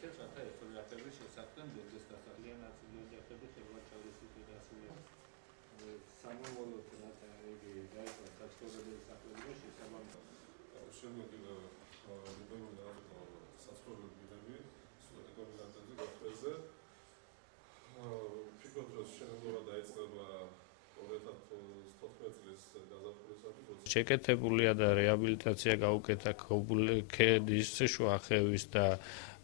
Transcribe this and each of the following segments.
ინფორმაციას, რათა ეს ოჯახები შესახდნენ ბეძეს დასახლიან ნაწილი ოჯახები ხელმან ჩავრისითი დასულია. სამომავლოდ რათა იგი დაიწყო საცხოვრებელი სახლები შესაბამისად შემოგინა რეგიონული საცხოვრებელი ბინები ეკონომიკაზე გაფრეზე. ფიქრობ, რომ შენობობა დაიწყება 2014 წლის გაზაფხულისათვის. შეკეთებულია და რეაბილიტაცია გაუკეთა ქედის შუახევის და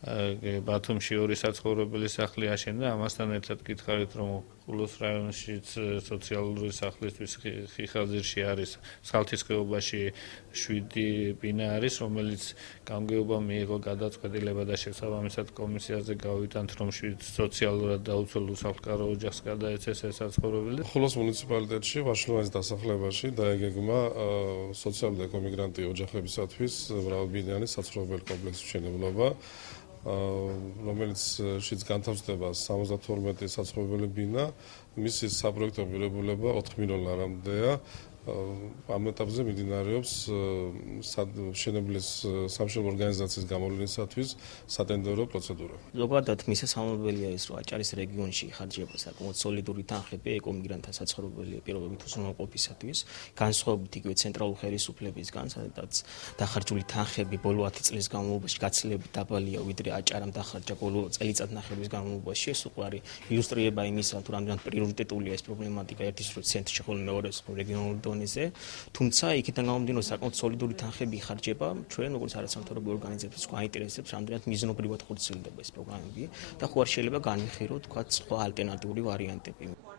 ბათუმში ორი საცხოვრებელი სახლი აშენდა. ამასთან ერთად გითხარით, რომ ხულოს რაიონშიც სოციალური სახლისთვის ხიხაზირში არის, სხალთის ხეობაში 7 ბინა არის, რომელიც გამგეობა მიიღო გადაწყვეტილება და შესაბამისად კომისიაზე გავიტანთ, რომ 7 სოციალურად დაუცველ უსახლკარო ოჯახს გადაეცეს ეს საცხოვრებელი. ხულოს მუნიციპალიტეტში ვაშლოვანის დასახლებაში დაეგეგმა სოციალური და ეკომიგრანტი ოჯახებისათვის მრავალბინიანი საცხოვრებელი კომპლექსის მშენებლობა, რომელიც შიც განთავსდება 72 საცხოვრებელი ბინა, მისი საპროექტო მიღებულება 4 მილიონ ლარამდეა. ამ ეტაპზე მიმდინარეობს მშენებლის სამშენებლო ორგანიზაციის გამოვლენისათვის სატენდერო პროცედურა. ზოგადად მისასალმებელია ის, რომ აჭარის რეგიონში იხარჯება საკმაოდ სოლიდური თანხები ეკომიგრანტთა საცხოვრებელი პირობებით უზრუნველყოფისათვის, განსხვავებით იგივე ცენტრალური ხელისუფლებისგან, სადაც დახარჯული თანხები ბოლო 10 წლის განმავლობაში გაცილებით დაბალია, ვიდრე აჭარამ დახარჯა ბოლო წელიწადნახევრის განმავლობაში. ეს უყარი ილუსტრირება იმისა, თუ რამდენად პრიორიტეტულია ეს პრობლემატიკა ერთის ცენტრში, ხოლო მეორეს რეგიონულ დონეზე. თუმცა იქიდან გამომდინარე, საკმაოდ სოლიდური თანხები იხარჯება, ჩვენ როგორც არასამთავრობო ორგანიზაციებს გვაინტერესებს, რამდენად მიზნობრივად ხორციელდება ეს პროგრამები და ხო არ შეიძლება განვიხილოთ, თქვა სხვა ალტერნატიული ვარიანტები.